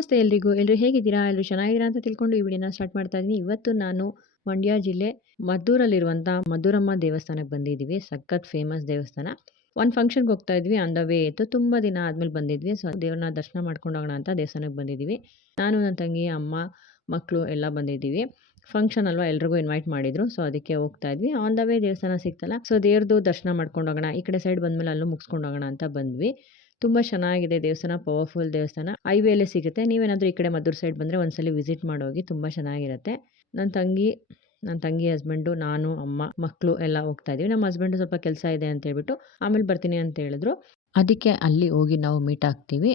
ನಮಸ್ತೆ ಎಲ್ರಿಗೂ. ಎಲ್ರು ಹೇಗಿದ್ದೀರಾ? ಎಲ್ರು ಚೆನ್ನಾಗಿದ್ದೀರಾ ಅಂತ ತಿಳ್ಕೊಂಡು ಈ ವಿಡಿಯೋನ ಸ್ಟಾರ್ಟ್ ಮಾಡ್ತಾ ಇದ್ದೀನಿ. ಇವತ್ತು ನಾನು ಮಂಡ್ಯ ಜಿಲ್ಲೆ ಮದ್ದೂರಲ್ಲಿರುವಂಥ ಮದ್ದೂರಮ್ಮ ದೇವಸ್ಥಾನಕ್ಕೆ ಬಂದಿದ್ದೀವಿ. ಸಖತ್ ಫೇಮಸ್ ದೇವಸ್ಥಾನ. ಒಂದು ಫಂಕ್ಷನ್‌ಗೆ ಹೋಗ್ತಾ ಇದ್ವಿ. ಆನ್ ದ ವೇ ಇತ್ತು. ತುಂಬ ದಿನ ಆದ್ಮೇಲೆ ಬಂದಿದ್ವಿ. ಸೊ, ದೇವ್ರನ್ನ ದರ್ಶನ ಮಾಡ್ಕೊಂಡು ಹೋಗೋಣ ಅಂತ ದೇವಸ್ಥಾನಕ್ಕೆ ಬಂದಿದ್ದೀವಿ. ನಾನು, ನನ್ನ ತಂಗಿ, ಅಮ್ಮ, ಮಕ್ಕಳು ಎಲ್ಲ ಬಂದಿದ್ದೀವಿ. ಫಂಕ್ಷನ್ ಅಲ್ವಾ, ಎಲ್ರಿಗೂ ಇನ್ವೈಟ್ ಮಾಡಿದ್ರು. ಸೊ, ಅದಕ್ಕೆ ಹೋಗ್ತಾ ಇದ್ವಿ. ಆನ್ ದ ವೇ ದೇವಸ್ಥಾನ ಸಿಕ್ತಲ್ಲ, ಸೊ ದೇವ್ರದ್ದು ದರ್ಶನ ಮಾಡ್ಕೊಂಡು ಹೋಗೋಣ. ಈ ಕಡೆ ಸೈಡ್ ಬಂದ್ಮೇಲೆ ಅಲ್ಲೂ ಮುಗಿಸ್ಕೊಂಡು ಹೋಗೋಣ ಅಂತ ಬಂದ್ವಿ. ತುಂಬ ಚೆನ್ನಾಗಿದೆ ದೇವಸ್ಥಾನ, ಪವರ್‌ಫುಲ್ ದೇವಸ್ಥಾನ. ಹೈವೇಲೇ ಸಿಗುತ್ತೆ. ನೀವೇನಾದರೂ ಈ ಕಡೆ ಮದ್ದೂರು ಸೈಡ್ ಬಂದರೆ ಒಂದ್ಸಲಿ ವಿಸಿಟ್ ಮಾಡೋಗಿ, ತುಂಬ ಚೆನ್ನಾಗಿರುತ್ತೆ. ನನ್ನ ತಂಗಿ ಹಸ್ಬೆಂಡು, ನಾನು, ಅಮ್ಮ, ಮಕ್ಕಳು ಎಲ್ಲ ಹೋಗ್ತಾ ಇದೀವಿ. ನಮ್ಮ ಹಸ್ಬೆಂಡು ಸ್ವಲ್ಪ ಕೆಲಸ ಇದೆ ಅಂತ ಹೇಳ್ಬಿಟ್ಟು ಆಮೇಲೆ ಬರ್ತೀನಿ ಅಂತ ಹೇಳಿದ್ರು. ಅದಕ್ಕೆ ಅಲ್ಲಿ ಹೋಗಿ ನಾವು ಮೀಟ್ ಆಗ್ತೀವಿ.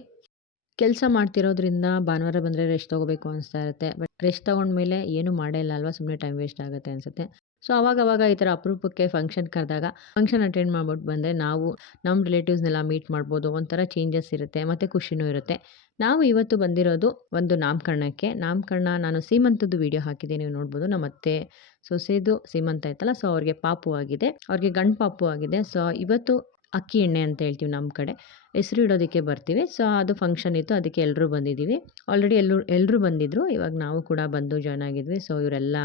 ಕೆಲಸ ಮಾಡ್ತಿರೋದ್ರಿಂದ ಭಾನುವಾರ ಬಂದರೆ ರೆಸ್ಟ್ ತೊಗೋಬೇಕು ಅನಿಸ್ತಾ ಇರುತ್ತೆ. ಬಟ್ ರೆಸ್ಟ್ ತೊಗೊಂಡ್ಮೇಲೆ ಏನೂ ಮಾಡೇ ಇಲ್ಲ ಅಲ್ವಾ, ಸುಮ್ಮನೆ ಟೈಮ್ ವೇಸ್ಟ್ ಆಗುತ್ತೆ ಅನಿಸುತ್ತೆ. ಸೊ, ಅವಾಗವಾಗ ಈ ಥರ ಅಪರೂಪಕ್ಕೆ ಫಂಕ್ಷನ್ ಕರೆದಾಗ ಫಂಕ್ಷನ್ ಅಟೆಂಡ್ ಮಾಡ್ಬಿಟ್ಟು ಬಂದರೆ ನಾವು ನಮ್ಮ ರಿಲೇಟಿವ್ಸ್ನೆಲ್ಲ ಮೀಟ್ ಮಾಡ್ಬೋದು. ಒಂಥರ ಚೇಂಜಸ್ ಇರುತ್ತೆ ಮತ್ತು ಖುಷಿನೂ ಇರುತ್ತೆ. ನಾವು ಇವತ್ತು ಬಂದಿರೋದು ಒಂದು ನಾಮಕರಣಕ್ಕೆ. ನಾಮಕರಣ ನಾನು ಸೀಮಂತದ್ದು ವೀಡಿಯೋ ಹಾಕಿದ್ದೆ, ನೀವು ನೋಡ್ಬೋದು. ನಮ್ಮ ಅತ್ತೆ ಸೊಸೆದು ಸೀಮಂತ ಆಯ್ತಲ್ಲ, ಸೊ ಅವ್ರಿಗೆ ಪಾಪು ಆಗಿದೆ. ಅವ್ರಿಗೆ ಗಂಡು ಪಾಪು ಆಗಿದೆ. ಸೊ, ಇವತ್ತು ಅಕ್ಕಿ ಎಣ್ಣೆ ಅಂತ ಹೇಳ್ತೀವಿ ನಮ್ಮ ಕಡೆ. ಹೆಸರು ಇಡೋದಕ್ಕೆ ಬರ್ತೀವಿ. ಸೊ, ಅದು ಫಂಕ್ಷನ್ ಇತ್ತು, ಅದಕ್ಕೆ ಎಲ್ಲರೂ ಬಂದಿದ್ದೀವಿ. ಆಲ್ರೆಡಿ ಎಲ್ಲರೂ ಬಂದಿದ್ದರು. ಇವಾಗ ನಾವು ಕೂಡ ಬಂದು ಜಾಯ್ನ್ ಆಗಿದ್ವಿ. ಸೊ, ಇವರೆಲ್ಲ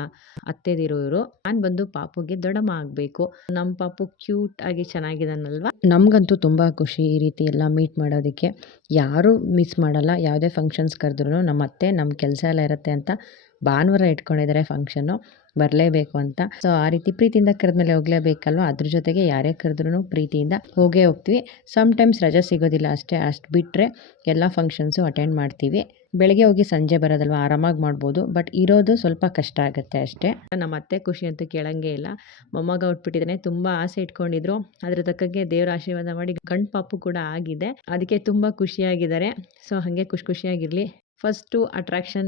ಅತ್ತೆದಿರು ಇವರು. ನಾನು ಬಂದು ಪಾಪುಗೆ ದೊಡ್ಡಮ್ಮ ಆಗಬೇಕು. ನಮ್ಮ ಪಾಪು ಕ್ಯೂಟ್ ಆಗಿ ಚೆನ್ನಾಗಿದ್ದಾನಲ್ವಾ. ನಮಗಂತೂ ತುಂಬ ಖುಷಿ ಈ ರೀತಿ ಎಲ್ಲ ಮೀಟ್ ಮಾಡೋದಕ್ಕೆ. ಯಾರೂ ಮಿಸ್ ಮಾಡಲ್ಲ. ಯಾವುದೇ ಫಂಕ್ಷನ್ಸ್ ಕರೆದ್ರೂ ನಮ್ಮ ಅತ್ತೆ ನಮ್ಮ ಕೆಲಸ ಎಲ್ಲ ಇರುತ್ತೆ ಅಂತ ಭಾನುವಾರ ಇಟ್ಕೊಂಡಿದ್ದಾರೆ ಫಂಕ್ಷನ್ನು, ಬರಲೇಬೇಕು ಅಂತ. ಸೊ, ಆ ರೀತಿ ಪ್ರೀತಿಯಿಂದ ಕರೆದ್ಮೇಲೆ ಹೋಗಲೇಬೇಕಲ್ವ. ಅದ್ರ ಜೊತೆಗೆ ಯಾರೇ ಕರೆದ್ರೂ ಪ್ರೀತಿಯಿಂದ ಹೋಗೇ ಹೋಗ್ತೀವಿ. ಸಮ್ಟೈಮ್ಸ್ ರಜೆ ಸಿಗೋದಿಲ್ಲ ಅಷ್ಟೇ. ಅಷ್ಟು ಬಿಟ್ಟರೆ ಎಲ್ಲ ಫಂಕ್ಷನ್ಸು ಅಟೆಂಡ್ ಮಾಡ್ತೀವಿ. ಬೆಳಗ್ಗೆ ಹೋಗಿ ಸಂಜೆ ಬರೋದಲ್ವ, ಆರಾಮಾಗಿ ಮಾಡ್ಬೋದು. ಬಟ್ ಇರೋದು ಸ್ವಲ್ಪ ಕಷ್ಟ ಆಗುತ್ತೆ ಅಷ್ಟೇ. ನಮ್ಮ ಅತ್ತೆ ಖುಷಿ ಅಂತೂ ಕೇಳಂಗೆ ಇಲ್ಲ. ಮೊಮ್ಮಗ ಹುಟ್ಬಿಟ್ಟಿದ್ದಾನೆ, ತುಂಬ ಆಸೆ ಇಟ್ಕೊಂಡಿದ್ರು. ಅದ್ರ ತಕ್ಕಂಗೆ ದೇವ್ರ ಆಶೀರ್ವಾದ ಮಾಡಿ ಗಂಡು ಪಾಪು ಕೂಡ ಆಗಿದೆ. ಅದಕ್ಕೆ ತುಂಬ ಖುಷಿಯಾಗಿದ್ದಾರೆ. ಸೊ, ಹಾಗೆ ಖುಷಿಯಾಗಿರಲಿ. ಫಸ್ಟು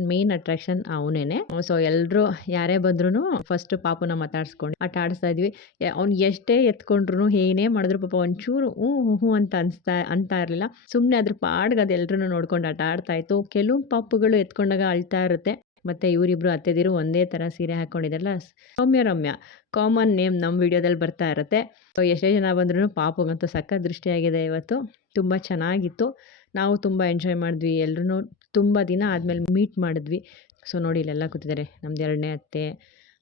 ಮೇನ್ ಅಟ್ರಾಕ್ಷನ್ ಅವನೇನೆ. ಸೊ, ಎಲ್ಲರೂ ಯಾರೇ ಬಂದ್ರೂ ಫಸ್ಟ್ ಪಾಪುನ ಮಾತಾಡಿಸ್ಕೊಂಡು ಆಟ ಆಡಿಸ್ತಾ ಇದ್ವಿ. ಅವ್ನು ಎಷ್ಟೇ ಎತ್ಕೊಂಡ್ರು ಏನೇ ಮಾಡಿದ್ರು ಪಾಪ ಒಂಚೂರು ಹ್ಞೂ ಅಂತ ಇರಲಿಲ್ಲ. ಸುಮ್ಮನೆ ಅದ್ರ ಪಾಡ್ಗೆ ಅದು ಎಲ್ಲರೂ ನೋಡ್ಕೊಂಡು ಆಟ ಆಡ್ತಾ ಇತ್ತು. ಕೆಲವು ಪಾಪುಗಳು ಎತ್ಕೊಂಡಾಗ ಅಳ್ತಾ ಇರುತ್ತೆ. ಮತ್ತು ಇವರಿಬ್ರು ಅತ್ತೆದಿರು ಒಂದೇ ಥರ ಸೀರೆ ಹಾಕ್ಕೊಂಡಿದ್ದಾರಲ್ಲ, ರಮ್ಯ ಕಾಮನ್ ನೇಮ್ ನಮ್ಮ ವಿಡಿಯೋದಲ್ಲಿ ಬರ್ತಾ ಇರುತ್ತೆ. ಸೊ, ಎಷ್ಟೇ ಜನ ಬಂದ್ರೂ ಪಾಪುಗಂತೂ ಸಖತ್ ದೃಷ್ಟಿಯಾಗಿದೆ ಇವತ್ತು. ತುಂಬ ಚೆನ್ನಾಗಿತ್ತು. ನಾವು ತುಂಬ ಎಂಜಾಯ್ ಮಾಡಿದ್ವಿ. ಎಲ್ಲರೂ ತುಂಬ ದಿನ ಆದಮೇಲೆ ಮೀಟ್ ಮಾಡಿದ್ವಿ. ಸೊ, ನೋಡಿ ಇಲ್ಲೆಲ್ಲ ಕೂತಿದ್ದಾರೆ ನಮ್ದು 2ನೇ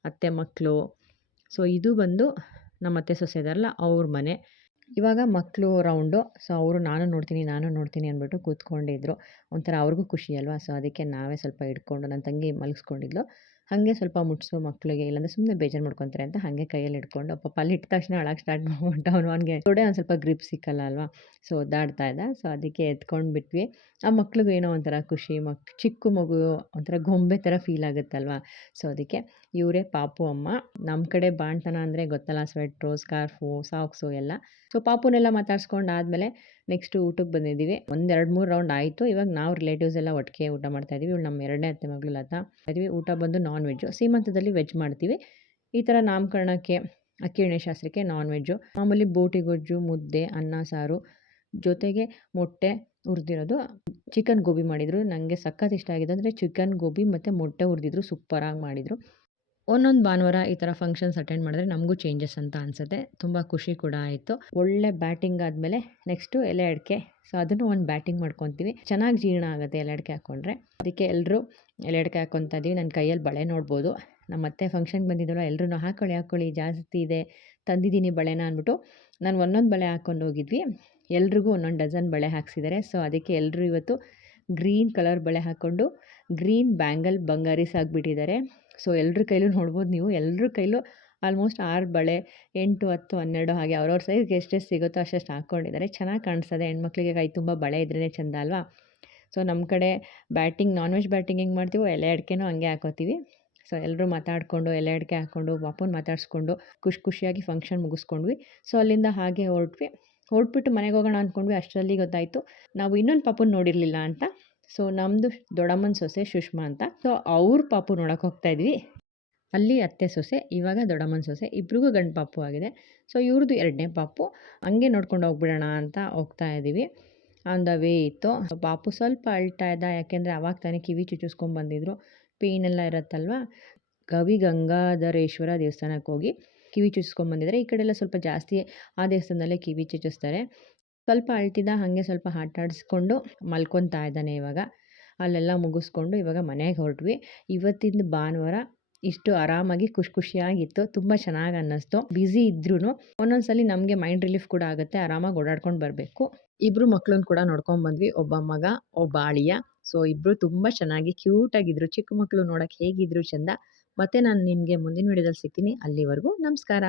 ಅತ್ತೆ ಮಕ್ಕಳು. ಸೊ, ಇದು ಬಂದು ನಮ್ಮ ಅತ್ತೆ ಸೊಸೆ ಇದ್ದಾರಲ್ಲ ಅವ್ರ ಮನೆ. ಇವಾಗ ಮಕ್ಕಳು ರೌಂಡು. ಸೊ, ಅವರು ನಾನು ನೋಡ್ತೀನಿ ಅಂದ್ಬಿಟ್ಟು ಕೂತ್ಕೊಂಡಿದ್ರು. ಒಂಥರ ಅವ್ರಿಗೂ ಖುಷಿ ಅಲ್ವಾ. ಸೊ, ಅದಕ್ಕೆ ನಾವೇ ಸ್ವಲ್ಪ ಹಿಡ್ಕೊಂಡು, ನನ್ನ ತಂಗಿ ಮಲಗಿಸ್ಕೊಂಡಿದ್ಲು, ಹಾಗೆ ಸ್ವಲ್ಪ ಮುಟ್ಸು ಮಕ್ಕಳಿಗೆ, ಇಲ್ಲಾಂದರೆ ಸುಮ್ಮನೆ ಬೇಜಾರು ಮಾಡ್ಕೊತಾರೆ ಅಂತ ಹಾಗೆ ಕೈಯಲ್ಲಿ ಹಿಡ್ಕೊಂಡು, ಪಾಪ ಅಲ್ಲಿ ಇಟ್ಟ ತಕ್ಷಣ ಅಳಕ್ಕೆ ಸ್ಟಾರ್ಟ್ ಮಾಡ್ಬಿಟ್ಟ. ಅವನಿಗೆ ತೊಡೆ ಒಂದು ಸ್ವಲ್ಪ ಗ್ರಿಪ್ ಸಿಕ್ಕಲ್ಲ ಅಲ್ವಾ. ಸೊ, ಒದ್ದಾಡ್ತಾ ಇದ್ದ. ಸೊ, ಅದಕ್ಕೆ ಎತ್ಕೊಂಡು ಬಿಟ್ವಿ. ಆ ಮಕ್ಳಿಗೂ ಏನೋ ಒಂಥರ ಖುಷಿ. ಚಿಕ್ಕ ಮಗು ಒಂಥರ ಗೊಂಬೆ ಥರ ಫೀಲ್ ಆಗುತ್ತಲ್ವಾ. ಸೊ, ಅದಕ್ಕೆ ಇವರೇ ಪಾಪು ಅಮ್ಮ. ನಮ್ಮ ಕಡೆ ಬಾಣ್ತನ ಅಂದರೆ ಗೊತ್ತಲ್ಲ, ಸ್ವೆಟ್ರು, ಸ್ಕಾರ್ಫು, ಸಾಕ್ಸು ಎಲ್ಲ. ಸೊ, ಪಾಪುನೆಲ್ಲ ಮಾತಾಡ್ಸ್ಕೊಂಡು ಆದಮೇಲೆ ನೆಕ್ಸ್ಟು ಊಟಕ್ಕೆ ಬಂದಿದ್ದೀವಿ. 1-2-3 ರೌಂಡ್ ಆಯಿತು. ಇವಾಗ ನಾವು ರಿಲೇಟಿವ್ಸ್ ಎಲ್ಲ ಒಟ್ಟಿಗೆ ಊಟ ಮಾಡ್ತಾಯಿದ್ದೀವಿ. ಇವಳು ನಮ್ಮ 2ನೇ ಅತ್ತೆ ಮಗಳು ಲತಾ. ಊಟ ಬಂದು ನಾನ್ ವೆಜ್ಜು. ಸೀಮಂತದಲ್ಲಿ ವೆಜ್ ಮಾಡ್ತೀವಿ. ಈ ಥರ ನಾಮಕರಣಕ್ಕೆ ಅಕ್ಕಿ ಎಣ್ಣೆ ಶಾಸ್ತ್ರಕ್ಕೆ ನಾನ್ ವೆಜ್ಜು. ಮಾಮೂಲಿ ಬೋಟಿ ಗೊಜ್ಜು, ಮುದ್ದೆ, ಅನ್ನ ಸಾರು, ಜೊತೆಗೆ ಮೊಟ್ಟೆ ಹುರಿದಿರೋದು. ಚಿಕನ್ ಗೋಬಿ ಮಾಡಿದರು. ನನಗೆ ಸಖತ್ ಇಷ್ಟ ಆಗಿದೆ. ಅಂದರೆ ಚಿಕನ್ ಗೋಬಿ ಮತ್ತು ಮೊಟ್ಟೆ ಹುರಿದಿದ್ರು, ಸೂಪರಾಗಿ ಮಾಡಿದರು. ಒಂದೊಂದು ಭಾನುವಾರ ಈ ಥರ ಫಂಕ್ಷನ್ಸ್ ಅಟೆಂಡ್ ಮಾಡಿದ್ರೆ ನಮಗೂ ಚೇಂಜಸ್ ಅಂತ ಅನಿಸುತ್ತೆ. ತುಂಬ ಖುಷಿ ಕೂಡ ಆಯಿತು. ಒಳ್ಳೆ ಬ್ಯಾಟಿಂಗ್ ಆದಮೇಲೆ ನೆಕ್ಸ್ಟು ಎಲೆ ಅಡಿಕೆ. ಸೊ, ಅದನ್ನು ಒಂದು ಬ್ಯಾಟಿಂಗ್ ಮಾಡ್ಕೊತೀವಿ. ಚೆನ್ನಾಗಿ ಜೀರ್ಣ ಆಗುತ್ತೆ ಎಲೆ ಅಡಿಕೆ ಹಾಕ್ಕೊಂಡ್ರೆ. ಅದಕ್ಕೆ ಎಲ್ಲರೂ ಎಲೆ ಅಡಿಕೆ ಹಾಕ್ಕೊತಾ ಇದ್ದೀವಿ. ನನ್ನ ಕೈಯಲ್ಲಿ ಬಳೆ ನೋಡ್ಬೋದು. ನಮ್ಮ ಅತ್ತೆ ಫಂಕ್ಷನ್ಗೆ ಬಂದಿದ್ದಳು. ಎಲ್ಲರೂ ಹಾಕ್ಕೊಳ್ಳಿ ಜಾಸ್ತಿ ಇದೆ, ತಂದಿದ್ದೀನಿ ಬಳೆನ ಅಂದ್ಬಿಟ್ಟು ನಾನು ಒಂದೊಂದು ಬಳೆ ಹಾಕ್ಕೊಂಡು ಹೋಗಿದ್ವಿ. ಎಲ್ರಿಗೂ ಒಂದೊಂದು ಡಜನ್ ಬಳೆ ಹಾಕ್ಸಿದ್ದಾರೆ. ಸೊ, ಅದಕ್ಕೆ ಎಲ್ಲರೂ ಇವತ್ತು ಗ್ರೀನ್ ಕಲರ್ ಬಳೆ ಹಾಕ್ಕೊಂಡು ಗ್ರೀನ್ ಬ್ಯಾಂಗಲ್ ಬಂಗಾರೀಸ್ ಆಗಿಬಿಟ್ಟಿದ್ದಾರೆ. ಸೊ, ಎಲ್ಲರ ಕೈಲೂ ನೋಡ್ಬೋದು ನೀವು. ಎಲ್ಲರ ಕೈಲೂ ಆಲ್ಮೋಸ್ಟ್ 6 ಬಳೆ, 8, 10, 12 ಹಾಗೆ ಅವ್ರವ್ರ ಸೈಜ್ಗೆ ಎಷ್ಟೆಷ್ಟು ಸಿಗುತ್ತೋ ಅಷ್ಟೆಷ್ಟು ಹಾಕ್ಕೊಂಡಿದ್ದಾರೆ. ಚೆನ್ನಾಗಿ ಕಾಣಿಸ್ತದೆ. ಹೆಣ್ಮಕ್ಳಿಗೆ ಕೈ ತುಂಬ ಬಳೆ ಇದ್ರೇ ಚೆಂದ ಅಲ್ವಾ. ಸೊ, ನಮ್ಮ ಕಡೆ ನಾನ್ ವೆಜ್ ಬ್ಯಾಟಿಂಗ್ ಹೆಂಗೆ ಮಾಡ್ತೀವೋ ಎಲೆ ಅಡಿಕೆನೂ ಹಂಗೆ ಹಾಕೋತೀವಿ. ಸೊ, ಎಲ್ಲರೂ ಮಾತಾಡಿಕೊಂಡು ಎಲೆ ಅಡಿಕೆ ಹಾಕ್ಕೊಂಡು ಪಾಪುನ ಮಾತಾಡಿಸ್ಕೊಂಡು ಖುಷಿಯಾಗಿ ಫಂಕ್ಷನ್ ಮುಗಿಸ್ಕೊಂಡ್ವಿ. ಸೊ, ಅಲ್ಲಿಂದ ಹಾಗೆ ಹೊರಟ್ಬಿಟ್ಟು ಮನೆಗೆ ಹೋಗೋಣ ಅಂದ್ಕೊಂಡ್ವಿ. ಅಷ್ಟರಲ್ಲಿ ಗೊತ್ತಾಯಿತು ನಾವು ಇನ್ನೊಂದು ಪಾಪುನ ನೋಡಿರಲಿಲ್ಲ ಅಂತ. ಸೊ, ನಮ್ಮದು ದೊಡ್ಡಮ್ಮನ ಸೊಸೆ ಸುಷ್ಮಾ ಅಂತ. ಸೊ, ಅವ್ರ ಪಾಪು ನೋಡೋಕೆ ಹೋಗ್ತಾಯಿದ್ವಿ. ಅಲ್ಲಿ ಅತ್ತೆ ಸೊಸೆ, ಇವಾಗ ದೊಡ್ಡಮ್ಮನ ಸೊಸೆ, ಇಬ್ರಿಗೂ ಗಂಡು ಪಾಪು ಆಗಿದೆ. ಸೊ, ಇವ್ರದ್ದು 2ನೇ ಪಾಪು. ಹಂಗೆ ನೋಡ್ಕೊಂಡು ಹೋಗ್ಬಿಡೋಣ ಅಂತ ಹೋಗ್ತಾ ಇದ್ದೀವಿ. ಆನ್ ದ ವೇ ಇತ್ತು. ಪಾಪು ಸ್ವಲ್ಪ ಅಳ್ತಾ ಇದ್ದ. ಯಾಕೆಂದರೆ ಅವಾಗ ತಾನೇ ಕಿವಿ ಚುಚ್ಚಿಸ್ಕೊಂಡ್ಬಂದಿದ್ರು. ಪೇಯ್ನೆಲ್ಲ ಇರುತ್ತಲ್ವ. ಗವಿಗಂಗಾಧರೇಶ್ವರ ದೇವಸ್ಥಾನಕ್ಕೆ ಹೋಗಿ ಕಿವಿ ಚುಚ್ಚಿಸ್ಕೊಂಡ್ಬಂದಿದ್ದಾರೆ. ಈ ಕಡೆ ಎಲ್ಲ ಸ್ವಲ್ಪ ಜಾಸ್ತಿ ಆ ದೇವಸ್ಥಾನದಲ್ಲೇ ಕಿವಿ ಚುಚ್ಚಿಸ್ತಾರೆ. ಸ್ವಲ್ಪ ಅಳ್ತಿದ್ದ. ಹಾಗೆ ಸ್ವಲ್ಪ ಆಟ ಆಡಿಸ್ಕೊಂಡು ಮಲ್ಕೊತಾ ಇದ್ದಾನೆ ಇವಾಗ. ಅಲ್ಲೆಲ್ಲ ಮುಗಿಸ್ಕೊಂಡು ಇವಾಗ ಮನೆಗೆ ಹೊರಟ್ವಿ. ಇವತ್ತಿಂದು ಭಾನುವಾರ ಇಷ್ಟು ಆರಾಮಾಗಿ ಖುಷಿಯಾಗಿತ್ತು. ತುಂಬ ಚೆನ್ನಾಗಿ ಅನ್ನಿಸ್ತು. ಬ್ಯುಸಿ ಇದ್ರೂ ಒಂದೊಂದ್ಸಲಿ ನಮಗೆ ಮೈಂಡ್ ರಿಲೀಫ್ ಕೂಡ ಆಗುತ್ತೆ. ಆರಾಮಾಗಿ ಓಡಾಡ್ಕೊಂಡು ಬರಬೇಕು. ಇಬ್ರು ಮಕ್ಳನ್ನ ಕೂಡ ನೋಡ್ಕೊಂಡ್ ಬಂದ್ವಿ. ಒಬ್ಬ ಮಗ, ಒಬ್ಬ ಅಳಿಯ. ಸೊ ಇಬ್ರು ತುಂಬಾ ಚೆನ್ನಾಗಿ ಕ್ಯೂಟ್ ಆಗಿದ್ರು. ಚಿಕ್ಕ ಮಕ್ಳು ನೋಡಕ್ ಹೇಗಿದ್ರು ಚಂದ. ಮತ್ತೆ ನಾನು ನಿಮ್ಗೆ ಮುಂದಿನ ವಿಡಿಯೋದಲ್ಲಿ ಸಿಗ್ತೀನಿ. ಅಲ್ಲಿವರೆಗೂ ನಮಸ್ಕಾರ.